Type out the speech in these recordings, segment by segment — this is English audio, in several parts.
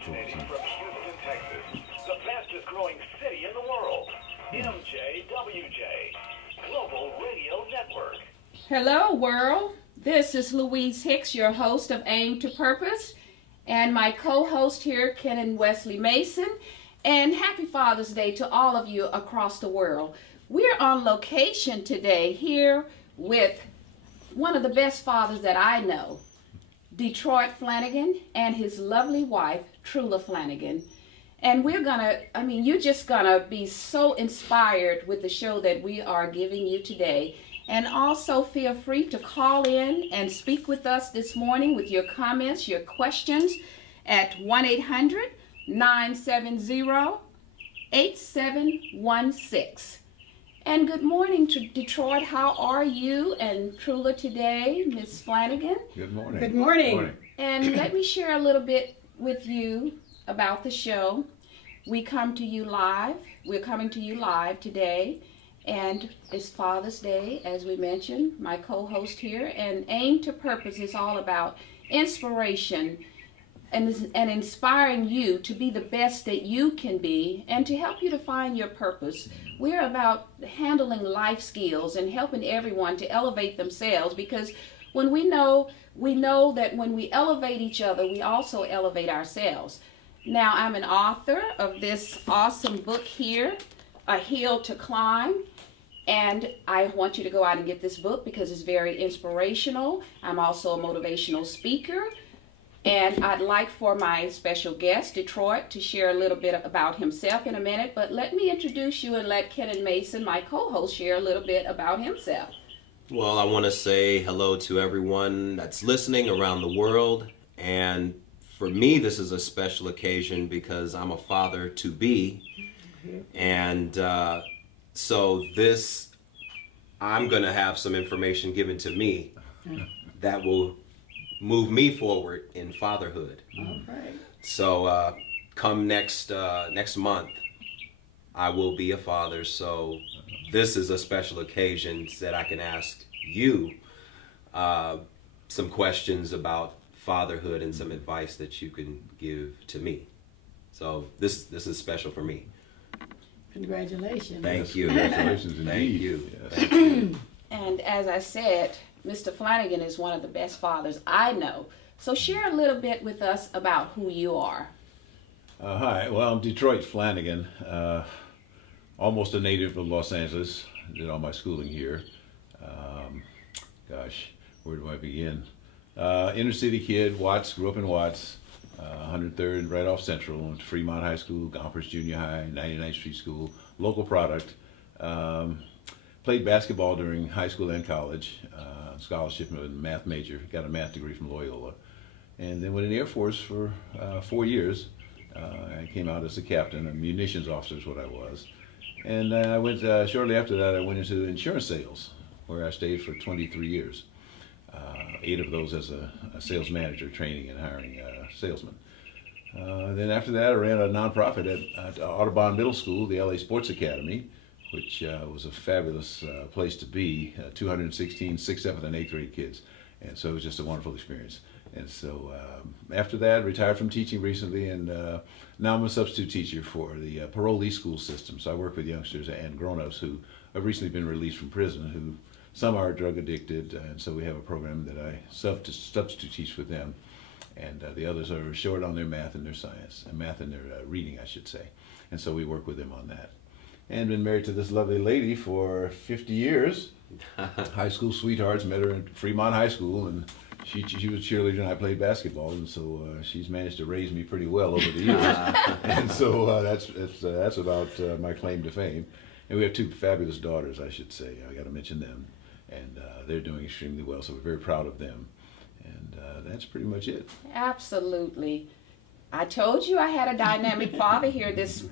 Originating from Houston, Texas, the fastest growing city in the world, MJWJ, Global Radio Network. Hello, world. This is Louise Hicks, your host of Aim to Purpose, and my co-host here, Kennon Wesley Mason. And happy Father's Day to all of you across the world. We're on location today here with one of the best fathers that I know, Detroit Flanagan, and his lovely wife, Trula Flanagan. And we're you're just gonna be so inspired with the show that we are giving you today. And also feel free to call in and speak with us this morning with your comments, your questions at 1-800-970-8716. And good morning to Detroit. How are you and Trula today, Miss Flanagan? Good morning. Good morning. And let me share a little bit with you about the show. We're coming to you live today. And it's Father's Day, as we mentioned, my co-host here. And Aim to Purpose is all about inspiration and inspiring you to be the best that you can be and to help you to find your purpose. We're about handling life skills and helping everyone to elevate themselves, because when we know that when we elevate each other, we also elevate ourselves. Now, I'm an author of this awesome book here, A Hill to Climb. And I want you to go out and get this book because it's very inspirational. I'm also a motivational speaker. And I'd like for my special guest, Detroit, to share a little bit about himself in a minute. But let me introduce you and let Kennon Mason, my co-host, share a little bit about himself. Well, I want to say hello to everyone that's listening around the world. And for me, this is a special occasion because I'm a father-to-be. And so I'm going to have some information given to me that will move me forward in fatherhood. All right. So come next month, I will be a father. So this is a special occasion that I can ask you some questions about fatherhood and some advice that you can give to me. So this is special for me. Congratulations. Thank you. Congratulations Thank indeed. you. Yes. Thank you. And as I said, Mr. Flanagan is one of the best fathers I know. So share a little bit with us about who you are. Hi, well, I'm Detroit Flanagan, almost a native of Los Angeles. Did all my schooling here. Where do I begin? Inner city kid, Watts, grew up in Watts, 103rd right off Central, went to Fremont High School, Gompers Junior High, 99th Street School, local product. Played basketball during high school and college, scholarship and math major, got a math degree from Loyola. And then went in the Air Force for 4 years. I came out as a captain, a munitions officer is what I was. And I went, shortly after that, I went into insurance sales, where I stayed for 23 years. 8 of those as a sales manager, training and hiring salesmen. Then after that, I ran a nonprofit at Audubon Middle School, the LA Sports Academy, which was a fabulous place to be, 216 6th, 7th, and 8th grade kids. And so it was just a wonderful experience. And so after that, retired from teaching recently, and now I'm a substitute teacher for the parolee school system. So I work with youngsters and grown-ups who have recently been released from prison, who some are drug addicted, and so we have a program that I substitute teach with them. And the others are short on their math and their science, and math and their reading, I should say. And so we work with them on that. And been married to this lovely lady for 50 years. High school sweethearts, met her at Fremont High School, and she was cheerleader and I played basketball, and so she's managed to raise me pretty well over the years. And so that's about my claim to fame. And we have 2 fabulous daughters, I should say. I got to mention them, and they're doing extremely well, so we're very proud of them. And that's pretty much it. Absolutely. I told you I had a dynamic father here this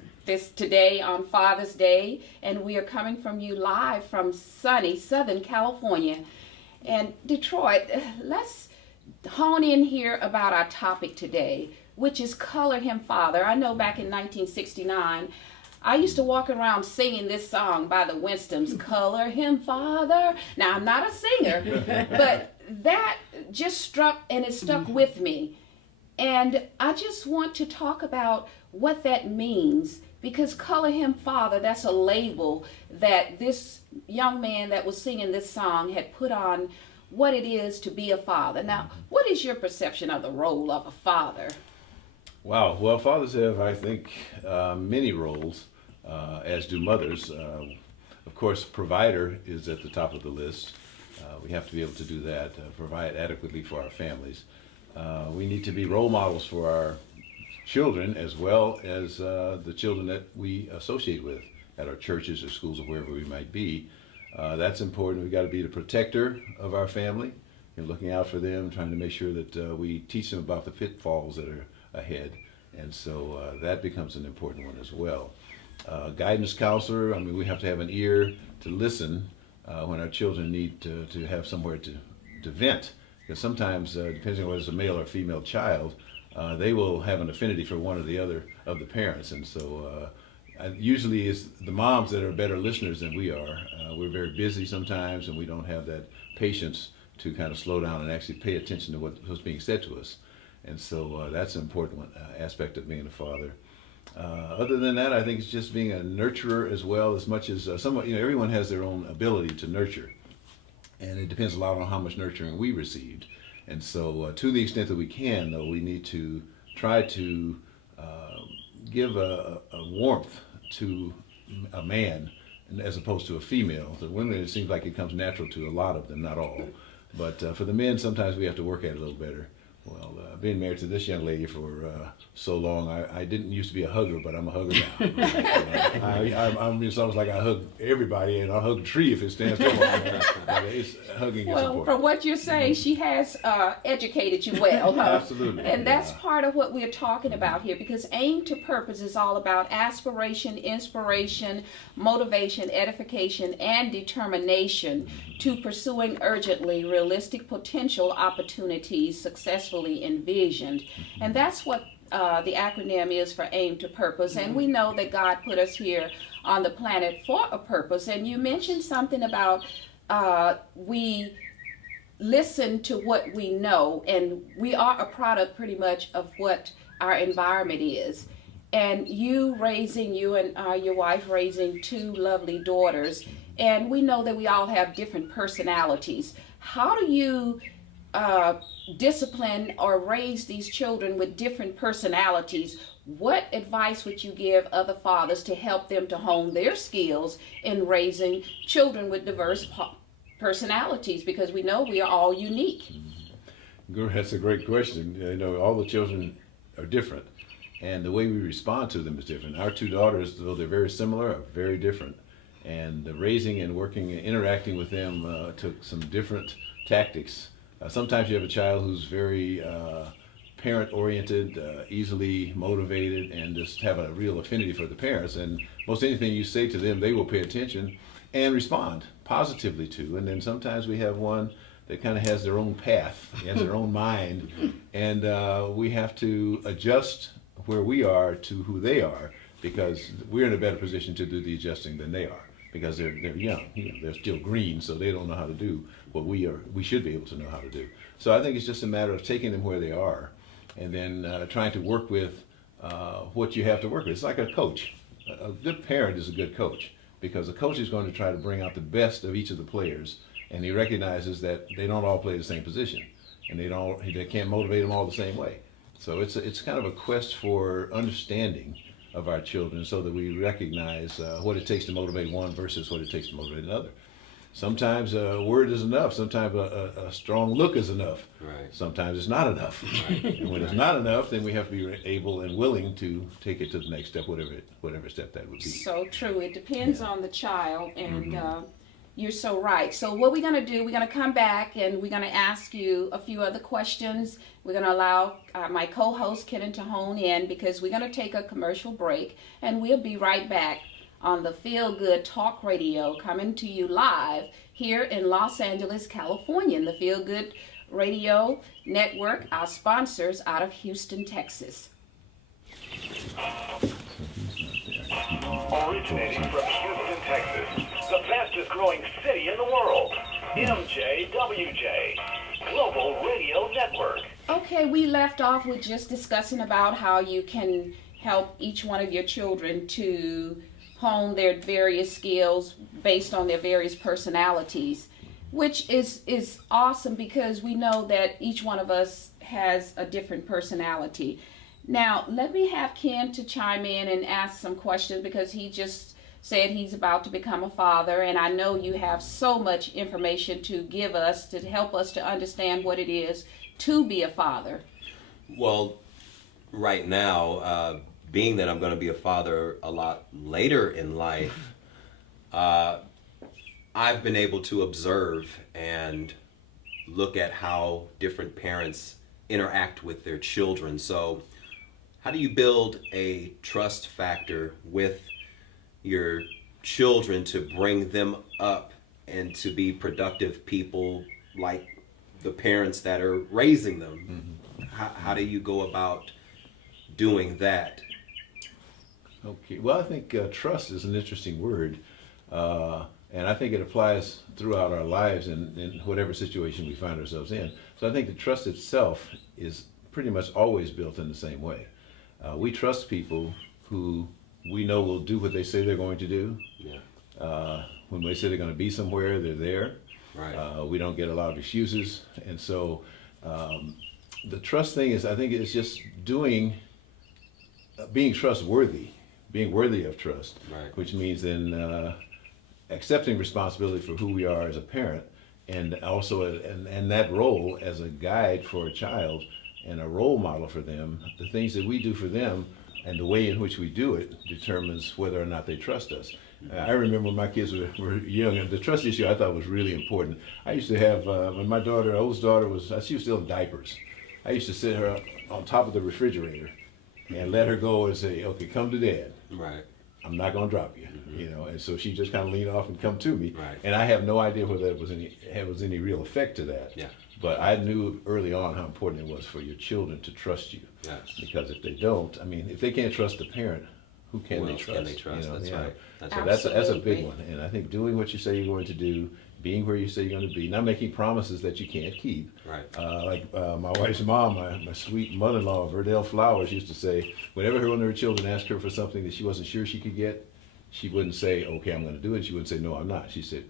today on Father's Day, and we are coming from you live from sunny Southern California. And Detroit, let's hone in here about our topic today, which is Color Him Father. I know back in 1969, I used to walk around singing this song by the Winstons, Color Him Father. Now, I'm not a singer, but that just struck, and it stuck with me. And I just want to talk about what that means, because color him father, that's a label that this young man that was singing this song had put on what it is to be a father. Now, what is your perception of the role of a father? Wow. Well, fathers have, I think, many roles, as do mothers. Of course, provider is at the top of the list. We have to be able to do that, provide adequately for our families. We need to be role models for our children as well as the children that we associate with at our churches or schools or wherever we might be. That's important. We've got to be the protector of our family and looking out for them, trying to make sure that we teach them about the pitfalls that are ahead. And so that becomes an important one as well. Guidance counselor, I mean, we have to have an ear to listen when our children need to have somewhere to vent. Because sometimes, depending on whether it's a male or female child, they will have an affinity for one or the other of the parents. And so usually it's the moms that are better listeners than we are. We're very busy sometimes, and we don't have that patience to kind of slow down and actually pay attention to what's being said to us. And so that's an important aspect of being a father. Other than that, I think it's just being a nurturer as well, as much as everyone has their own ability to nurture. And it depends a lot on how much nurturing we received. And so to the extent that we can, though, we need to try to give a warmth to a man as opposed to a female. The women, it seems like it comes natural to a lot of them, not all. But for the men, sometimes we have to work at it a little better. Well, being married to this young lady for so long, I didn't used to be a hugger, but I'm a hugger now. I'm it's almost like I hug everybody, and I'll hug a tree if it stands tall. Hugging is Well, important. from what you're saying, she has educated you well, huh? Absolutely. And that's part of what we're talking about here, because Aim to Purpose is all about aspiration, inspiration, motivation, edification, and determination to pursuing urgently realistic potential opportunities successfully envisioned. And that's what the acronym is for Aim to Purpose. And we know that God put us here on the planet for a purpose. And you mentioned something about we listen to what we know, and we are a product pretty much of what our environment is. And you and your wife raising two lovely daughters, and we know that we all have different personalities. How do you discipline or raise these children with different personalities? What advice would you give other fathers to help them to hone their skills in raising children with diverse personalities? Because we know we are all unique. That's a great question. All the children are different, and the way we respond to them is different. Our two daughters, though they're very similar, are very different. And the raising and working and interacting with them took some different tactics. Sometimes you have a child who's very parent-oriented, easily motivated, and just have a real affinity for the parents. And most anything you say to them, they will pay attention and respond positively to. And then sometimes we have one that kind of has their own path, has their own mind, and we have to adjust where we are to who they are, because we're in a better position to do the adjusting than they are, because they're young. They're still green, so they don't know how to do what we should be able to know how to do. So I think it's just a matter of taking them where they are, and then trying to work with what you have to work with. It's like a coach. A good parent is a good coach, because a coach is going to try to bring out the best of each of the players, and he recognizes that they don't all play the same position, and they can't motivate them all the same way. So it's kind of a quest for understanding of our children, so that we recognize what it takes to motivate one versus what it takes to motivate another. Sometimes a word is enough. Sometimes a strong look is enough. Right. Sometimes it's not enough. Right. And when it's not enough, then we have to be able and willing to take it to the next step, whatever step that would be. So true. It depends on the child, and you're so right. So what we're going to do, we're going to come back and we're going to ask you a few other questions. We're going to allow my co-host Kennon to hone in, because we're going to take a commercial break, and we'll be right back on the Feel Good Talk Radio, coming to you live here in Los Angeles, California, in the Feel Good Radio Network, our sponsors out of Houston, Texas. Originating from Houston, Texas, the fastest growing city in the world, MJWJ, Global Radio Network. Okay, we left off with just discussing about how you can help each one of your children to hone their various skills based on their various personalities, which is awesome because we know that each one of us has a different personality. Now, let me have Ken to chime in and ask some questions because he just said he's about to become a father, and I know you have so much information to give us to help us to understand what it is to be a father. Well, right now, being that I'm going to be a father a lot later in life, I've been able to observe and look at how different parents interact with their children. So, how do you build a trust factor with your children to bring them up and to be productive people like the parents that are raising them? How do you go about doing that? Okay, well, I think trust is an interesting word, and I think it applies throughout our lives in whatever situation we find ourselves in. So I think the trust itself is pretty much always built in the same way. We trust people who we know will do what they say they're going to do. Yeah. When they say they're going to be somewhere, they're there. Right. We don't get a lot of excuses, and so the trust thing is, I think it's just being trustworthy, being worthy of trust, Right. which means then accepting responsibility for who we are as a parent, and also and that role as a guide for a child and a role model for them. The things that we do for them and the way in which we do it determines whether or not they trust us. I remember when my kids were young, and the trust issue I thought was really important. I used to have, when my oldest daughter she was still in diapers, I used to sit her on top of the refrigerator and let her go and say, okay, come to dad. Right. I'm not going to drop you, and so she just kind of leaned off and come to me. Right. And I have no idea whether it was any real effect to that. Yeah. But I knew early on how important it was for your children to trust you. Yes. Because if they don't, I mean, if they can't trust the parent, who can Who they else trust? can they trust? That's right. That's So right. that's a Absolutely. big one. And I think doing what you say you're going to do, being where you say you're going to be, not making promises that you can't keep. Right. My wife's mom, my sweet mother-in-law, Verdell Flowers, used to say, whenever one of her children asked her for something that she wasn't sure she could get, she wouldn't say, okay, I'm going to do it. She wouldn't say, no, I'm not. She said,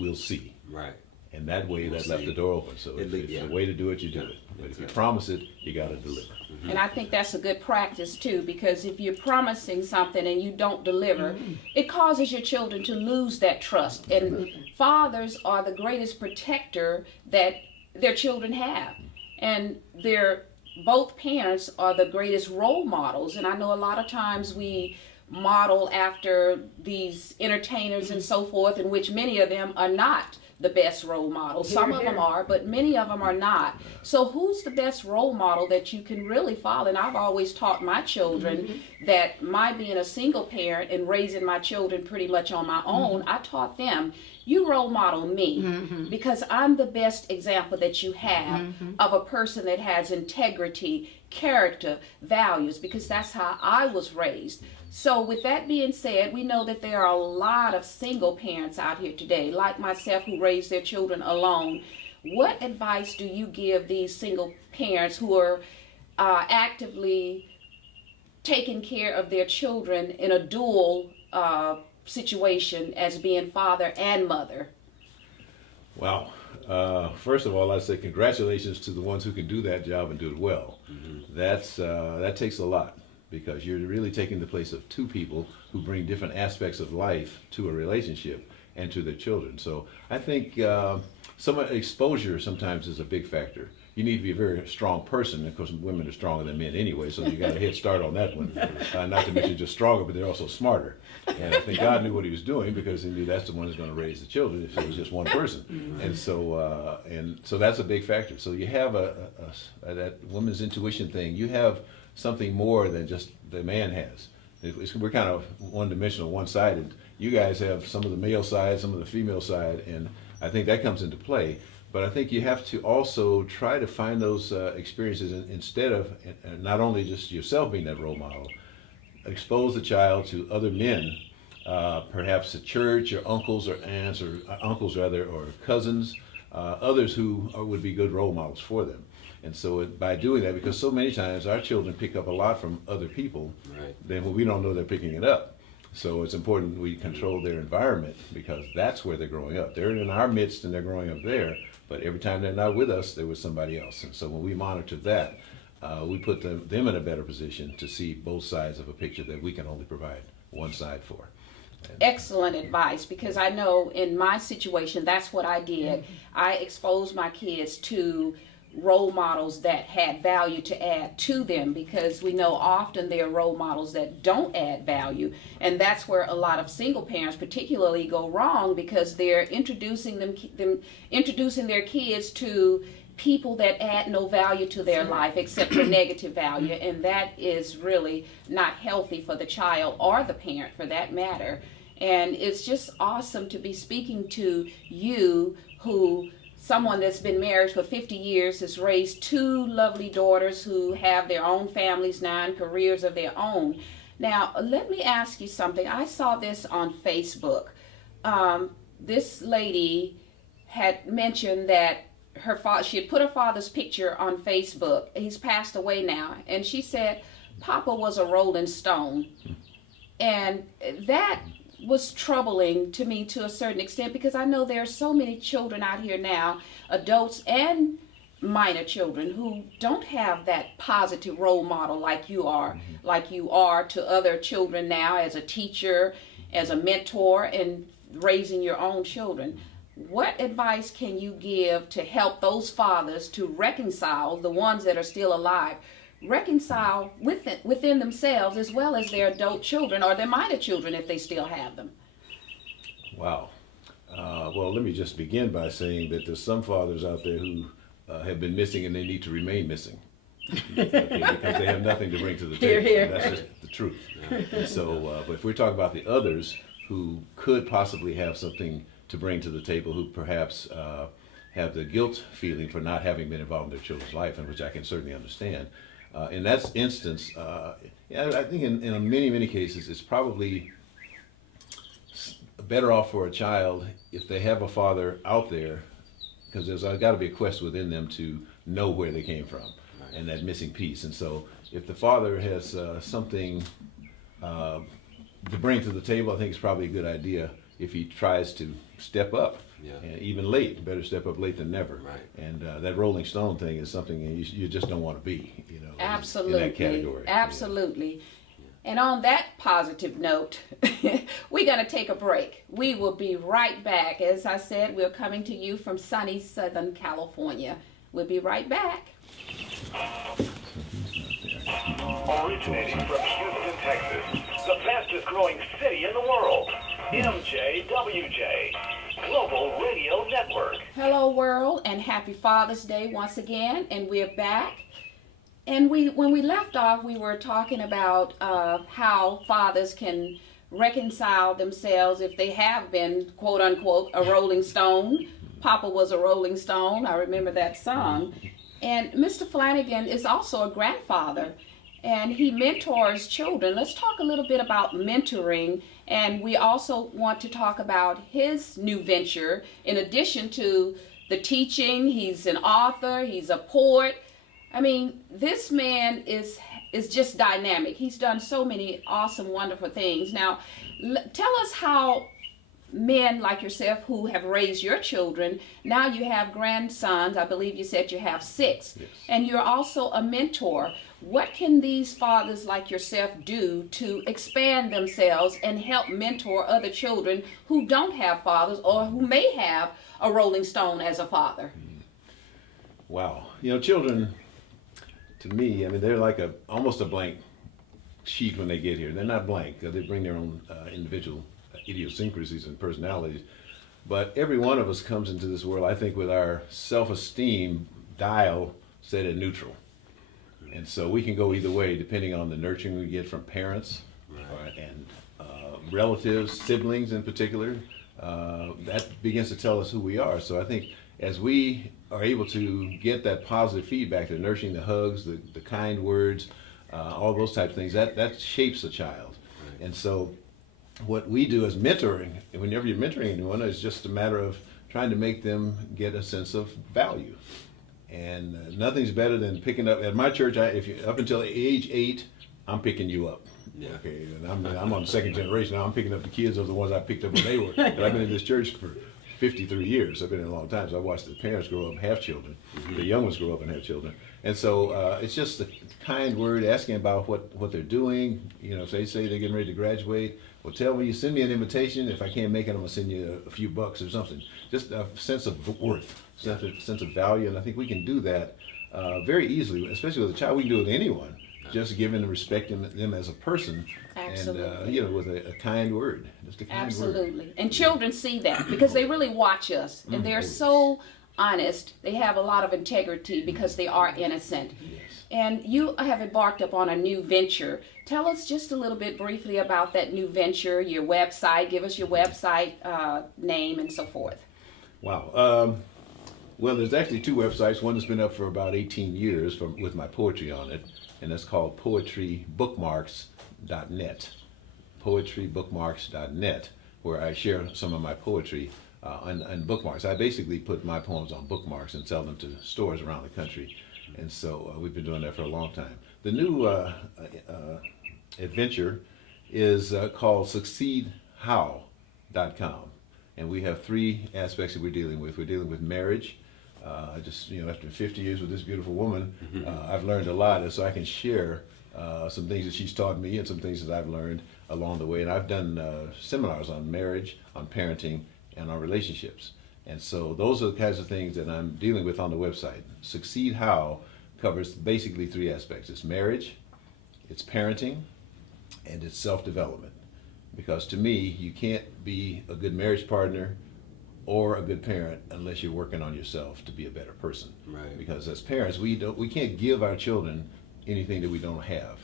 we'll see. Right. And that way, We'll that left see. the door open. So if Yeah. the way to do it, you do it. But if you promise it, you got to deliver. And I think that's a good practice too, because if you're promising something and you don't deliver, it causes your children to lose that trust. And fathers are the greatest protector that their children have. And both parents are the greatest role models. And I know a lot of times we model after these entertainers and so forth, in which many of them are not the best role models. Some of them are, but many of them are not. So who's the best role model that you can really follow? And I've always taught my children that my being a single parent and raising my children pretty much on my own, I taught them, you role model me because I'm the best example that you have of a person that has integrity, character, values, because that's how I was raised. So with that being said, we know that there are a lot of single parents out here today, like myself, who raise their children alone. What advice do you give these single parents who are actively taking care of their children in a dual situation as being father and mother? Wow. First of all, I'd say congratulations to the ones who can do that job and do it well. That takes a lot, because you're really taking the place of two people who bring different aspects of life to a relationship and to their children. So I think some exposure sometimes is a big factor. You need to be a very strong person. Of course, women are stronger than men anyway, so you got a head start on that one. Not to mention just stronger, but they're also smarter. And I think God knew what he was doing, because he knew that's the one who's going to raise the children if it was just one person. And so that's a big factor. So you have that woman's intuition thing. You have something more than just the man has. We're kind of one-dimensional, one-sided. You guys have some of the male side, some of the female side, and I think that comes into play. But I think you have to also try to find those experiences instead of not only just yourself being that role model. Expose the child to other men, perhaps at church, or uncles or aunts, or uncles rather, or cousins, others who would be good role models for them. And so by doing that, because so many times our children pick up a lot from other people, Right. then when we don't know they're picking it up. So it's important we control their environment, because that's where they're growing up. They're in our midst and they're growing up there, but every time they're not with us, they're with somebody else. And so when we monitor that, we put them in a better position to see both sides of a picture that we can only provide one side for. Excellent advice, because I know in my situation, that's what I did. I exposed my kids to role models that had value to add to them, because we know often there are role models that don't add value, and that's where a lot of single parents particularly go wrong, because they're introducing their kids to people that add no value to their life except for negative value, and that is really not healthy for the child or the parent for that matter. And it's just awesome to be speaking to you, who someone that's been married for 50 years, has raised 2 lovely daughters who have their own families now and careers of their own. Now, let me ask you something. I saw this on Facebook. This lady had mentioned that she had put her father's picture on Facebook. He's passed away now. And she said, Papa was a Rolling Stone. And that was troubling to me to a certain extent, because I know there are so many children out here now, adults and minor children, who don't have that positive role model like you are, to other children now, as a teacher, as a mentor, and raising your own children. What advice can you give to help those fathers to reconcile, the ones that are still alive, reconcile within themselves as well as their adult children or their minor children if they still have them? Wow. Well, let me just begin by saying that there's some fathers out there who have been missing and they need to remain missing. Okay, because they have nothing to bring to the table. Hear, hear. That's just the truth. And so, but if we're talking about the others who could possibly have something to bring to the table, who perhaps have the guilt feeling for not having been involved in their children's life, and which I can certainly understand. In that instance, I think in many cases, it's probably better off for a child if they have a father out there, because there's got to be a quest within them to know where they came from, and that missing piece. And so if the father has something to bring to the table, I think it's probably a good idea if he tries to step up. Yeah. And even late, better step up late than never. Right. And that Rolling Stone thing is something you just don't want to be, Absolutely. in that category. Absolutely. Yeah. And on that positive note, we're going to take a break. We will be right back. As I said, we're coming to you from sunny Southern California. We'll be right back. Originating from Houston, Texas, the fastest growing city in the world, MJWJ, Global Radio Network. Hello world, and happy Father's Day once again, and we're back. And when we left off, we were talking about how fathers can reconcile themselves if they have been, quote unquote, a Rolling Stone. Papa was a Rolling Stone. I remember that song. And Mr. Flanagan is also a grandfather, and he mentors children. Let's talk a little bit about mentoring, and we also want to talk about his new venture. In addition to the teaching, he's an author, he's a poet. I mean, this man is just dynamic. He's done so many awesome, wonderful things. Now, tell us how men like yourself who have raised your children, now you have grandsons. I believe you said you have 6. Yes. And you're also a mentor. What can these fathers like yourself do to expand themselves and help mentor other children who don't have fathers or who may have a Rolling Stone as a father? Wow. Children, to me, they're like almost a blank sheet when they get here. They're not blank. They bring their own individual idiosyncrasies and personalities. But every one of us comes into this world, I think, with our self-esteem dial set at neutral. And so we can go either way depending on the nurturing we get from parents and relatives, siblings in particular. That begins to tell us who we are. So I think as we are able to get that positive feedback, the nurturing, the hugs, the kind words, all those types of things, that shapes a child. Right. And so what we do as mentoring, whenever you're mentoring anyone, is just a matter of trying to make them get a sense of value. And nothing's better than picking up at my church. If you up until age 8, I'm picking you up. Yeah. Okay, and I'm on the second generation now. I'm picking up the kids of the ones I picked up when they were. But I've been in this church for 53 years. I've been in a long time, so I watched the parents grow up and have children. The young ones grow up and have children. And so it's just a kind word asking about what they're doing. You know, if they say they're getting ready to graduate, well, tell me, you send me an invitation. If I can't make it, I'm going to send you a few bucks or something. Just a sense of worth, sense of value. And I think we can do that very easily, especially with a child. We can do it with anyone. Just giving and respecting them as a person. Absolutely. And, with a kind word. Just a kind word. Absolutely. And children see that because they really watch us and they're so honest. They have a lot of integrity because they are innocent. Yes. And you have embarked upon a new venture. Tell us just a little bit briefly about that new venture, your website. Give us your website name and so forth. Wow. Well, there's actually 2 websites. One that's been up for about 18 years with my poetry on it, and that's called poetrybookmarks.net. Poetrybookmarks.net, where I share some of my poetry on bookmarks. I basically put my poems on bookmarks and sell them to stores around the country. And so we've been doing that for a long time. The new adventure is called succeedhow.com. And we have 3 aspects that we're dealing with. We're dealing with marriage. After 50 years with this beautiful woman, I've learned a lot, and so I can share some things that she's taught me and some things that I've learned along the way. And I've done seminars on marriage, on parenting, and on relationships. And so those are the kinds of things that I'm dealing with on the website. Succeed How covers basically 3 aspects. It's marriage, it's parenting, and it's self-development. Because to me, you can't be a good marriage partner or a good parent unless you're working on yourself to be a better person. Right. Because as parents, we can't give our children anything that we don't have.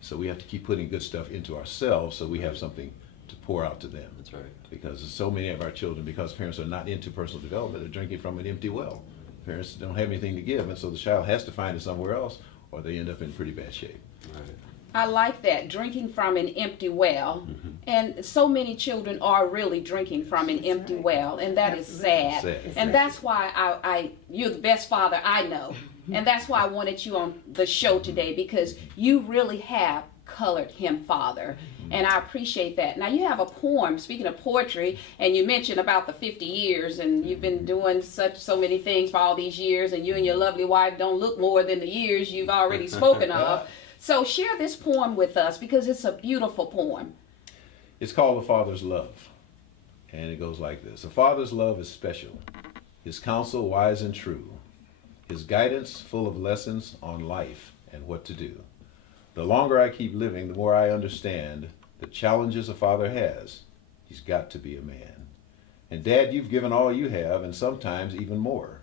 So we have to keep putting good stuff into ourselves so we have something to pour out to them. That's right. Because so many of our children, because parents are not into personal development, are drinking from an empty well. Parents don't have anything to give, and so the child has to find it somewhere else, or they end up in pretty bad shape. Right. I like that, drinking from an empty well. And so many children are really drinking from an empty well, and that is sad. And that's why you're the best father I know. And that's why I wanted you on the show today, because you really have colored him father. And I appreciate that. Now you have a poem, speaking of poetry, and you mentioned about the 50 years, and you've been doing so many things for all these years, and you and your lovely wife don't look more than the years you've already spoken of. So share this poem with us, because it's a beautiful poem. It's called The Father's Love, and it goes like this. A father's love is special, his counsel wise and true, his guidance full of lessons on life and what to do. The longer I keep living, the more I understand the challenges a father has. He's got to be a man. And Dad, you've given all you have, and sometimes even more.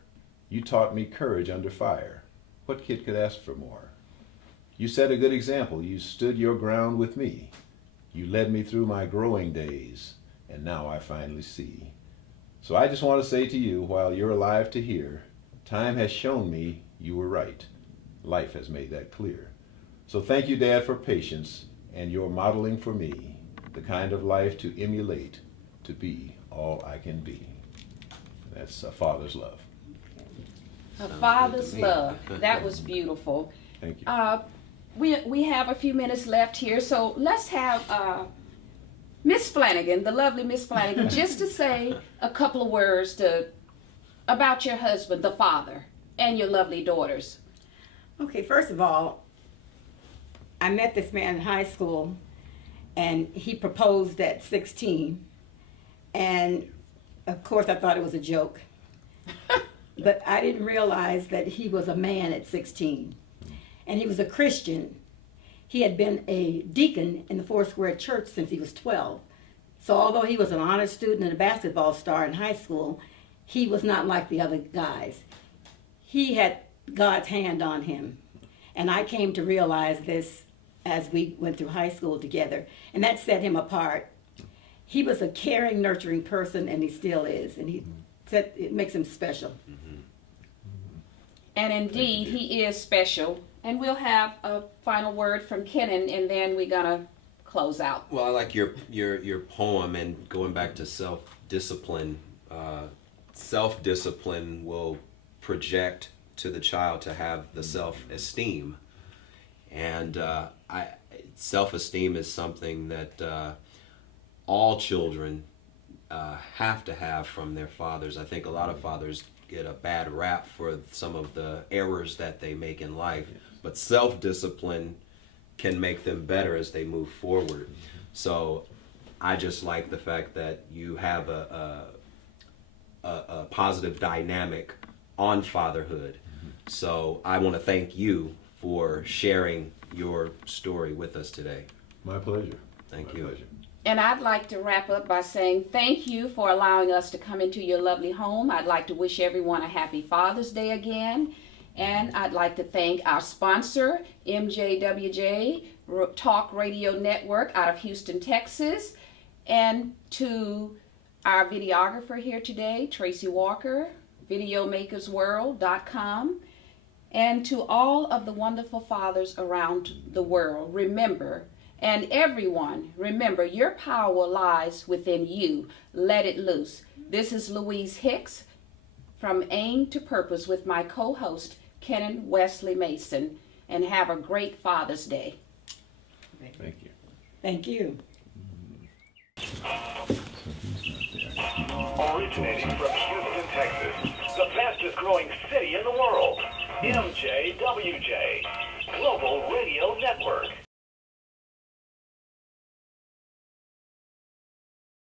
You taught me courage under fire. What kid could ask for more? You set a good example. You stood your ground with me. You led me through my growing days, and now I finally see. So I just want to say to you, while you're alive to hear, time has shown me you were right. Life has made that clear. So thank you, Dad, for patience and your modeling for me, the kind of life to emulate, to be all I can be. That's a father's love. A father's love. That was beautiful. Thank you. We have a few minutes left here, so let's have Miss Flanagan, the lovely Miss Flanagan, just to say a couple of words about your husband, the father, and your lovely daughters. Okay, first of all, I met this man in high school, and he proposed at 16, and of course I thought it was a joke, but I didn't realize that he was a man at 16. And he was a Christian. He had been a deacon in the Foursquare Church since he was 12. So although he was an honor student and a basketball star in high school, he was not like the other guys. He had God's hand on him. And I came to realize this as we went through high school together. And that set him apart. He was a caring, nurturing person, and he still is. And he said it makes him special. And indeed, he is special. And we'll have a final word from Kennon, and then we're gonna close out. Well, I like your poem, and going back to self-discipline. Self-discipline will project to the child to have the self-esteem. And self-esteem is something that all children have to have from their fathers. I think a lot of fathers get a bad rap for some of the errors that they make in life, but self-discipline can make them better as they move forward. So I just like the fact that you have a positive dynamic on fatherhood. So I want to thank you for sharing your story with us today. My pleasure. Thank My you. pleasure. And I'd like to wrap up by saying thank you for allowing us to come into your lovely home. I'd like to wish everyone a happy Father's Day again. And I'd like to thank our sponsor, MJWJ Talk Radio Network out of Houston, Texas. And to our videographer here today, Tracy Walker, videomakersworld.com. And to all of the wonderful fathers around the world, remember, and everyone, remember, your power lies within you. Let it loose. This is Louise Hicks from Aim to Purpose with my co-host, Kennon Wesley Mason. And have a great Father's Day. Thank you. Thank you. Originating from Houston, Texas, the fastest growing city in the world, MJWJ